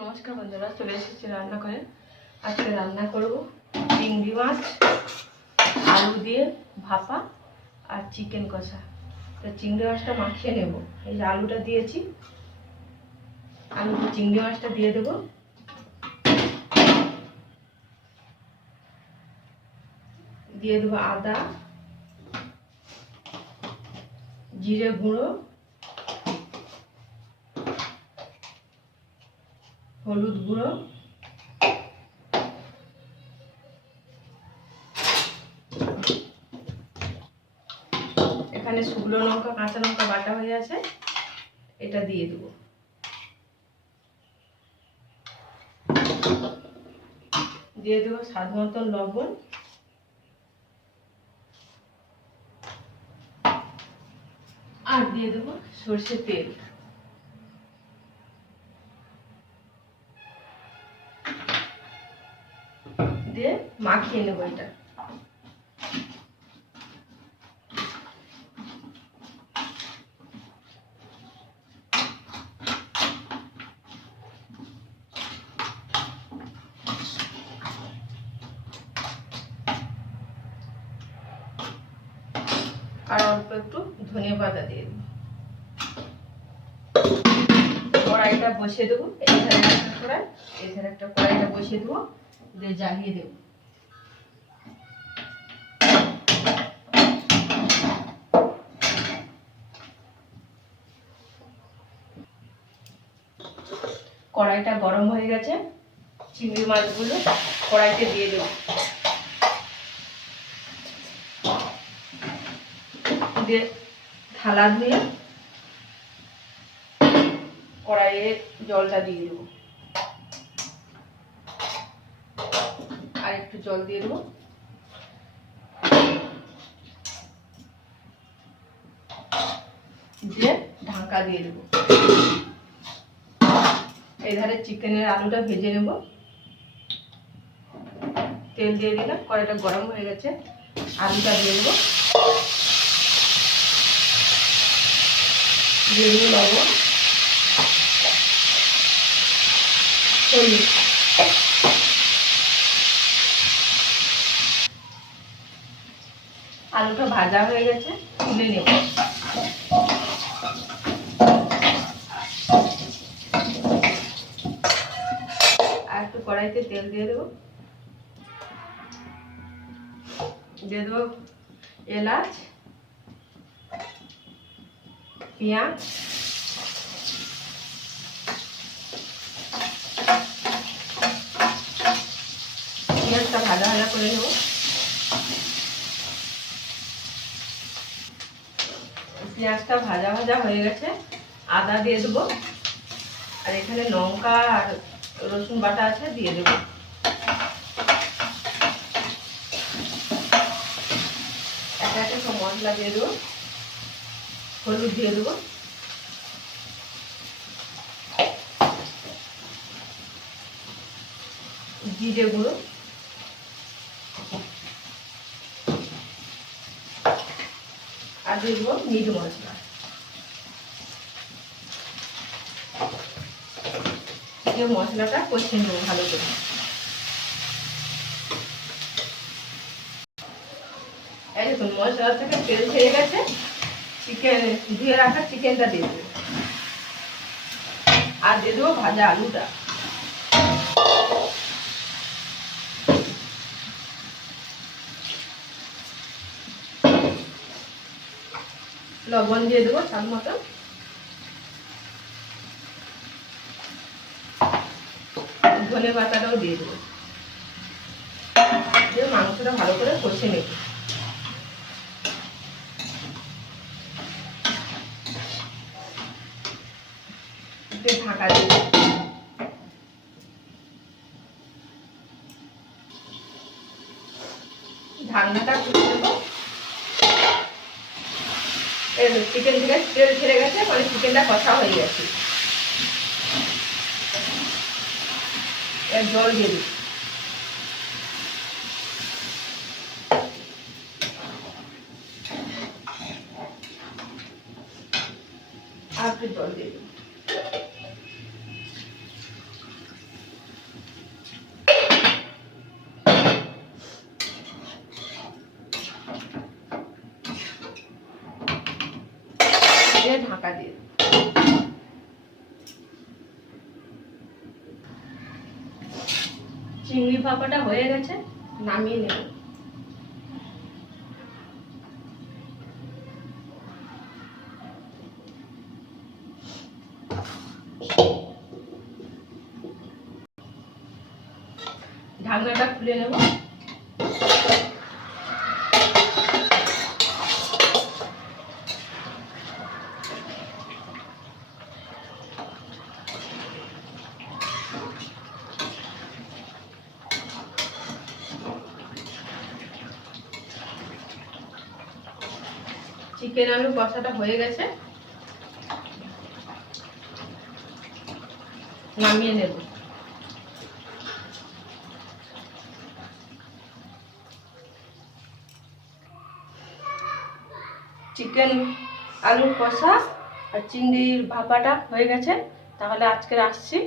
নমস্কার বন্ধুরা, চলে এসেছি রান্না করে। আজকে রান্না করব চিংড়ি মাছ আলু দিয়ে ভাপা আর চিকেন কষা। তো চিংড়ি মাছটা মাখিয়ে নেব। এই যে আলুটা দিয়েছি, আলুতে চিংড়ি মাছটা দিয়ে দেব। দিয়ে দেবো আদা, জিরে গুঁড়ো, হলুদ গুঁড়ো, এখানে শুকনো লঙ্কা কাঁচা লঙ্কা বাটা হয়ে আছে, এটা দিয়ে দেবো। দিয়ে দেবো স্বাদ মতন লবণ, আর দিয়ে দেবো সর্ষের তেল। দিয়ে মাখিয়ে নেবো এটা। আর অল্প একটু ধনিয়া পাতা দিয়ে দেবো। কড়াইটা বসিয়ে দেবো, এই ধারে একটা কড়াই, এই ধারে একটা কড়াইটা বসিয়ে দেবো, দিয়ে জ্বালিয়ে দেবো। কড়াইটা গরম হয়ে গেছে, চিংড়ি মাছগুলো কড়াইতে দিয়ে দেবো। দিয়ে থালা ধুয়ে কড়াইয়ে জলটা দিয়ে দেবো। আর একটু জল দিয়ে দেবো। দিয়ে ঢাকা দিয়ে দেবো। এই ধারে চিকেনের আলুটা ভেজে নেব। তেল দিয়ে দিলাম, কড়াইটা গরম হয়ে গেছে, আলুটা দিয়ে দেবো। দিয়ে দেবো লবণ, হলুদ। আলুটা ভাজা হয়ে গেছে, তুলে নেব। আর একটু কড়াইতে তেল দিয়ে দেবো। দিয়ে দেবো এলাচ, পেঁয়াজ, পেঁয়াজটা ভাজা ভাজা করে নেব। পেঁয়াজটা ভাজা ভাজা হয়ে গেছে, আদা দিয়ে দেবো। আর এখানে লঙ্কা আর রসুন বাটা আছে, দিয়ে দেবো। একটা একটা সব মশলা দিয়ে দেবো। হলুদ দিয়ে দেবো, জিরে গুঁড়ো, আর দিয়ে দেবো মিট মশলা। দিয়ে মশলাটা কষিয়ে নেবো ভালো করে। এই দেখুন মশলা থেকে তেল ছেড়ে গেছে, চিকেন ধুয়ে রাখা চিকেনটা দিয়ে দেবো। আর দিয়ে দেবো ভাজা আলুটা। লবণ দিয়ে দেবো স্বাদ মতো। ধনে পাতাটাও দিয়ে দেবো। দিয়ে মাংসটা ভালো করে কষে নেব। ঢাকা দিয়ে দেবো। ঢাকনাটা খুলে দেবো। চিকেন থেকে তেল ছেড়ে গেছে, মানে চিকেনটা কষা হয়ে গেছে। জল দিয়ে দিই। আর একটু জল দিয়ে দিই। ঢাকা দিয়ে দেব। চিংড়ি ভাপাটা হয়ে গেছে, নামিয়ে নেব। ঢাকনাটা খুলে নেব। চিকেন আলু কষাটা হয়ে গেছে, নামিয়ে নেব। চিকেন আলুর কষা আর চিংড়ির ভাপাটা হয়ে গেছে। তাহলে আজকে আসছি।